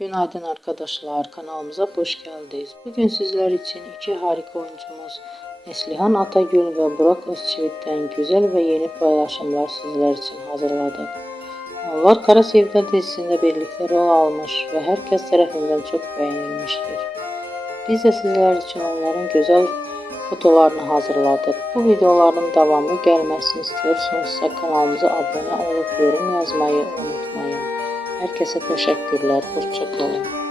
Günaydın arkadaşlar, kanalımıza xoş gəldiniz. Bugün sizlər üçün iki harika oyuncumuz Neslihan Atagül və Burak Özçivitdən gözəl və yeni paylaşımlar sizlər üçün hazırladıq. Onlar Qara Sevda dizisində birlikdə rol almış və hər kəs tərəfindən çox bəyənilmişdir. Biz də sizlər üçün onların gözəl fotolarını hazırladıq. Bu videoların davamı gəlməsini istəyirsənizsə kanalımıza abunə olub yorum yazmayı unutmayın. Herkese teşekkürler. Hoşçakalın.